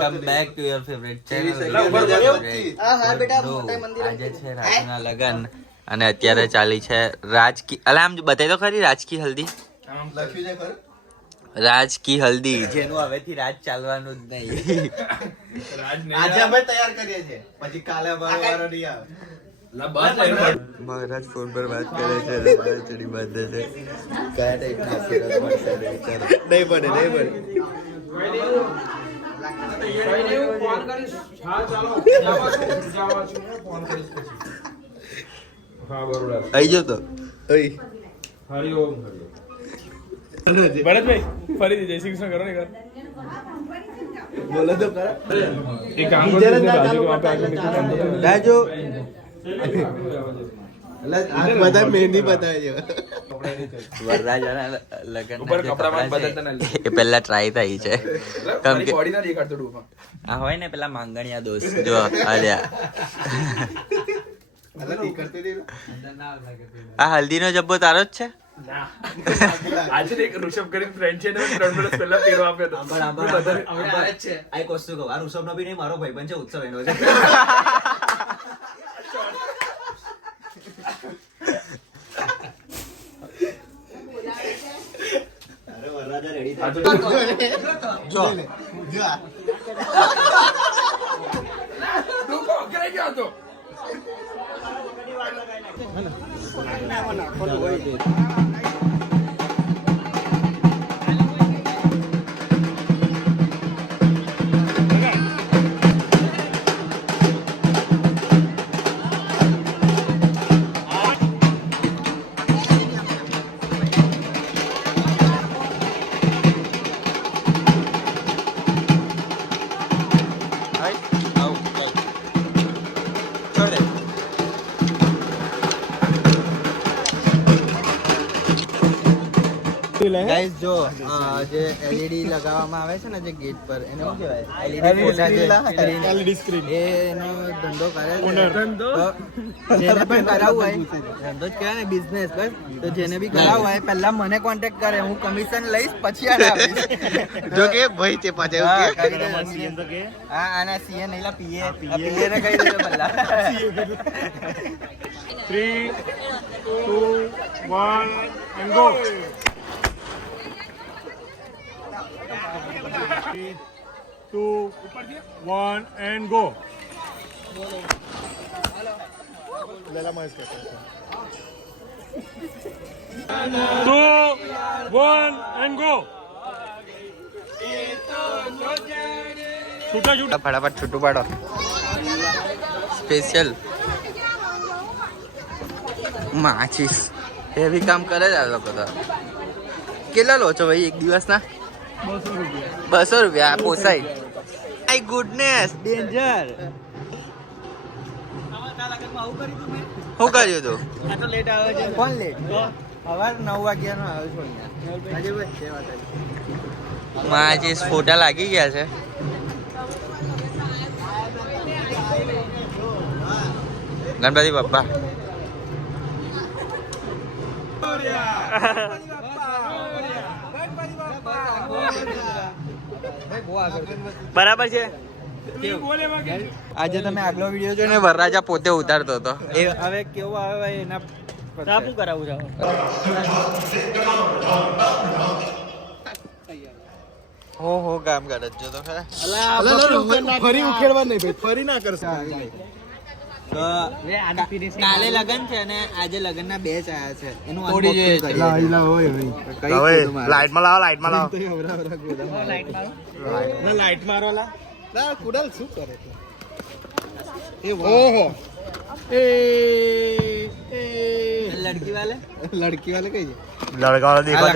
Come back to your favourite channel ઉપર બન્યો? હા, હા, બેટા, મોટા મંદિરે આજે છે રાજના લગન. અને અત્યારે ચાલી છે રાજકી અલા આમ બતાવી દો ખરી રાજકી હલ્દી. લખ્યું છે ખરું? રાજકી હલ્દી. જેનું હવેથી રાજ ચાલવાનું જ નહીં. આજે અમે તૈયાર કરીએ છીએ. પછી કાલે વારો નહીં આવે. મહારાજ ફોન પર વાત કરે છે અને ચડી બાંધે છે. કયા ટાઈપના આશીર્વાદ મળશે નહીં વિચારો નહીં બને. આવી તો. હરિઓમ ભરતભાઈ ફરીથી જય શ્રી કૃષ્ણ કરો ને કર બોલો તો એક કામ કરો બાજુ આગળ નીકળી. એટલે આ બધા મહેંદી બતાવી છે વરરાજાના લગન ઉપર કપડામાં બદલતા ના એ પહેલા ટ્રાય થઈ છે. કેમ કે બોડી ના દેખાડતો ડૂબા આ હોય ને પેલા માંગણિયા દોસ્ત જો અલ્યા આ હલ્દી નો? હલ્દીનો જબ્બો તારો જ છે? આજે એક ઋષભ કરીને ફ્રેન્ડ છે ને ત્રણ વર્ષ પહેલા આપ્યો હતો. છે. આ એક વસ્તુ કહું, આ ઋષભનો બી નહીં, મારો ભાઈબંધ છે, ઉત્સવ એનો છે. અરે વરરાજા ready આ થઈ તો જો જો આ. ડૂબો ક્યાં ગયો ગાઈસ જો જે એલઈડી લગાવવામાં આવે છે ને જે ગેટ પર એને શું કહેવાય? એલઈડી સ્ક્રીન એ એનો ધંધો કરે છે. ધંધો? જેને પણ કરાવવું હોય ધંધો જ કહેવાય ને બિઝનેસ બસ. તો જેને બી કરાવવું હોય પહેલા મને કોન્ટેક્ટ કરે હું કમિશન લઈશ પછી આને આપીશ. જો કે ભાઈ તે પાછે હા, એવું કે. હા આના સીએ નહીલા પીએ પીએ ને કહી દેજો પહેલા. Three two one and go two one and go two one and go છૂટા છૂટા ફટાફટ છૂટું પાડો સ્પેશિયલ માચીસ હેવી કામ કરે છે આ લોકો તો કેટલા લો છો ભાઈ એક દિવસના બસો રૂપિયા પોસાય. આઈ ગુડનેસ ડેન્જર શું કર્યું તું? કોણ લેટ સવાર નવ વાગ્યાનો આવ્યો છું છે વાત આવી. ફોટા લાગી ગયા છે. ગણપતિ બાપ્પા બરાબર છે? આજે તમે આગલો વીડિયો ને વરરાજા પોતે ઉતારતો હતો. એ હવે કેવો આવે ભાઈ એના સાબુ કરાવું છે હો હો કામ કરે જો તો ખરા. ફરી ઉખેડવા નહીં ભાઈ ફરી ના કરશે. તો કાલે લગન છે અને આજે લગન ના બે આયા છે. એનું તોડી unboxing જાય કરીએ છીએ. હોય કઈ કીધું લાવો લાઈટમાં લાવો. લાઈટ મારો. લા કુડલ શું કરે છે? એ ઓહો. એ એ. લડકી વાલે લડકી કઈ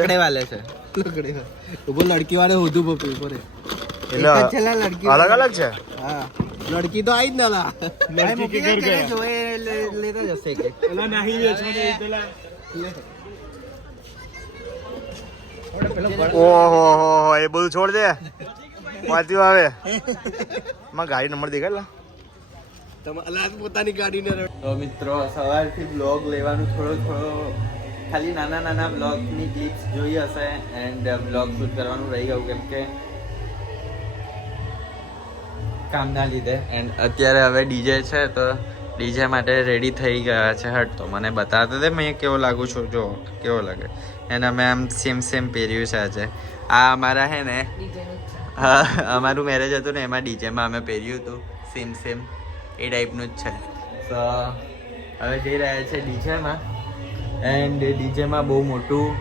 લકડે વાલે છે. લકડે લકડી લડકી વાળે હોધું પપ્પી ઉપર એક જ છે લા લડકી અલગ અલગ છે? હા. લડકી તો આઈ જ ના એ લેતા જશે પેલા ઓહો બધું છોડ દે. વાંચ્યું આવે. માં ગાડી નંબર દેખાડ લા? તમારા પોતાની ગાડીને તો મિત્રો સવારથી બ્લોગ લેવાનું થોડો થોડો ખાલી નાના નાના બ્લોગની ક્લિપ્સ જોઈ હશે એન્ડ બ્લોગ શૂટ કરવાનું રહી ગયું કેમ કે કામના લીધે એન્ડ અત્યારે હવે ડીજે છે તો ડીજે માટે રેડી થઈ ગયા છે હટ તો. મને બતાવતો દે મેં કેવો લાગુ છું? જો કેવો લાગે? એને અમે આમ સેમ સેમ પહેર્યું છે આજે. આ અમારા હે ને હા અમારું મેરેજ હતું ને એમાં ડીજેમાં અમે પહેર્યું હતું. સેમ સેમ એ ટાઈપનું જ છે. તો હવે જઈ રહ્યા છે ડીજેમાં. એન્ડ ડીજેમાં બહુ મોટું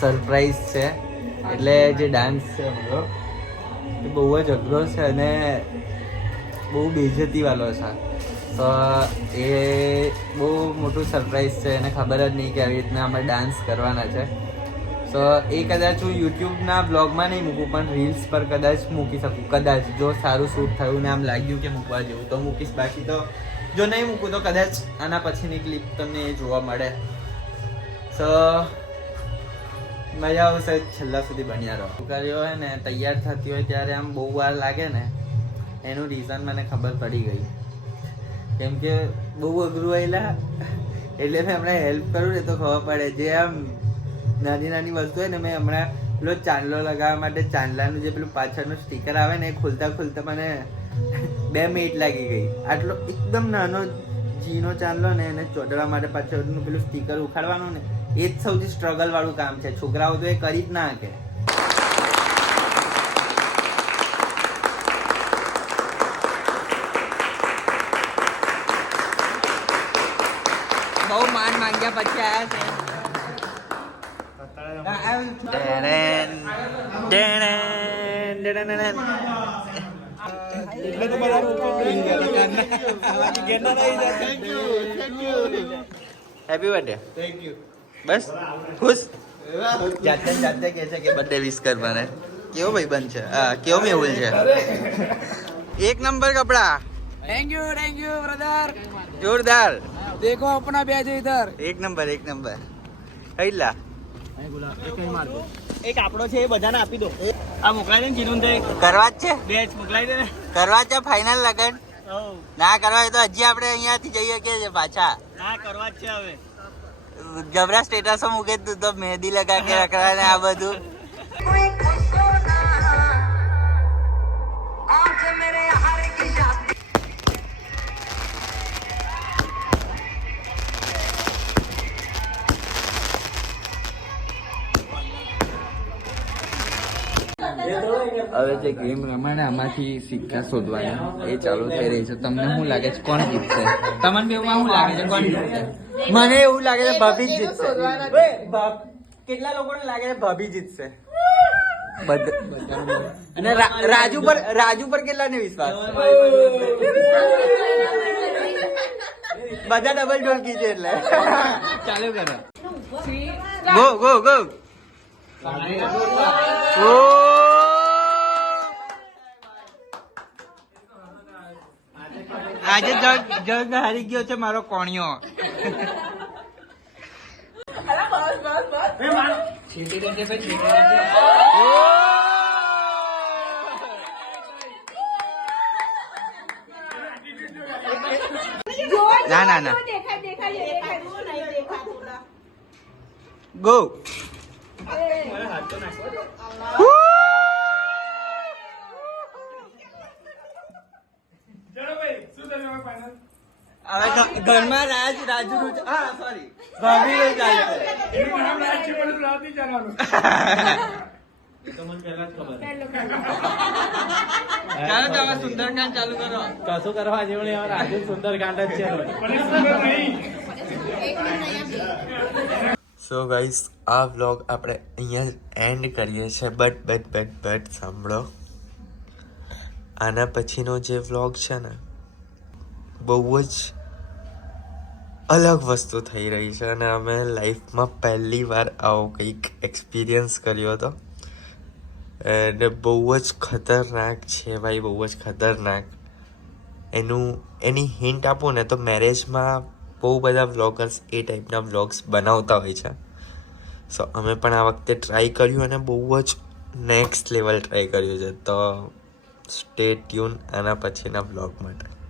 સરપ્રાઈઝ છે. એટલે જે ડાન્સ છે અમારો એ બહુ જ અઘરો છે અને બહુ બેજતી વાળો છે તો એ બહુ મોટું સરપ્રાઈઝ છે, એને ખબર જ નહીં કે આવી રીતના અમે ડાન્સ કરવાના છે. તો એ કદાચ હું યુટ્યુબના બ્લોગમાં નહીં મૂકું, પણ રીલ્સ પર કદાચ મૂકી શકું. કદાચ જો સારું શૂટ થયું ને આમ લાગ્યું કે મૂકવા જેવું, તો મૂકીશ. બાકી તો જો નહીં મૂકું, તો કદાચ આના પછીની ક્લિપ તમને એ જોવા મળે. સો મજા આવશે, છેલ્લા સુધી બન્યા રહો. છોકરીઓ હોય ને, તૈયાર થતી હોય ત્યારે આમ બહુ વાર લાગે ને એનું રીઝન મને ખબર પડી ગઈ. કેમ કે બહુ અઘરું આવેલા એટલે મેં હમણાં હેલ્પ કરું ને તો ખબર પડે. જે આમ નાની નાની વસ્તુ હોય ને, મેં હમણાં પેલો ચાંદલો લગાવવા માટે ચાંદલાનું જે પેલું પાછળનું સ્ટીકર આવે ને, એ ખોલતા ખોલતા મને બે મિનિટ લાગી ગઈ. આટલો એકદમ નાનો જીનો ચાંદલો ને એને ચોટવા માટે પાછળનું પેલું સ્ટીકર ઉખાડવાનું ને, એ જ સૌથી સ્ટ્રગલ વાળું કામ છે. છોકરાઓ તો એ કરી જ ના શકે. બહુ માન માંગ્યા પછી એટલે તો બધા હેપી બર્થડે થેન્ક યુ બસ ખુશ? જાતે જાતે કહે છે કે બર્થડે વિશ કર મને. કેવો ભાઈ બન છે કેવો મેહુલ છે? એક નંબર કપડા. thank you thank you brother જોરદાર देखो अपना बैच इधर એક નંબર એક નંબર હઈલા એક આપણો છે એ બધાને આપી દો આ મોકલાઈ દે ને ચીનું કરવા જ છે બેચ મોકલાઈ દે ને કરવા જ છે ફાઇનલ લગન ના કરવા હોય તો હજી આપણે અહીંયાથી જઈએ કે છે પાછા ના કરવા જ છે હવે જબરા સ્ટેટસો મૂકે તું તો મહેંદી લગા કે રખડા ને આ બધું હવે જે ગેમ રમાણે આમાંથી સિક્કા શોધવાના. એ ચાલુ થઈ રહી છે. તમને શું લાગે છે? કોણ જીતશે? તમને બેમાં શું લાગે છે? કોણ જીતશે? મને એવું લાગે છે ભાભી જ જીતશે. કેટલા લોકોને લાગે છે ભાભી જીતશે? અને રાજુ પર રાજુ પર કેટલાને વિશ્વાસ? બધા ડબલ ઢોલકી છે એટલે. ચાલુ કરો. ગો ગો ગો ઓ આજે જગ જગ હારી ગયો છે મારો કોણિયો. ના ના ના. ગો હવે ઘરમાં રાજ રાજુ નું હા સોરી ભાભી નું ચાલશે ચાલો તમે સુંદરકાંડ ચાલુ કરો. કશું કરવા જેવું નહીં રાજુ સુંદરકાંડ જ છે સો ગાઈસ આ વ્લોગ આપણે અહીંયા એન્ડ કરીએ છીએ. બટ બટ બટ બટ સાંભળો. આના પછીનો જે વ્લોગ છે ને, બહુ જ અલગ વસ્તુ થઈ રહી છે અને અમે લાઈફમાં પહેલી વાર આવો કંઈક એક્સપિરિયન્સ કર્યો હતો. અને બહુ જ ખતરનાક છે ભાઈ, બહુ જ ખતરનાક. એનું, એની હિન્ટ આપું ને તો મેરેજમાં બહુ બધા વ્લોગર્સ એ ટાઈપના વ્લોગ્સ બનાવતા હોય છે. સો અમે પણ આ વખતે ટ્રાય કર્યું અને બહુ જ નેક્સ્ટ લેવલ ટ્રાય કર્યું છે. તો સ્ટે ટ્યુન આના પછીના બ્લોગ માટે.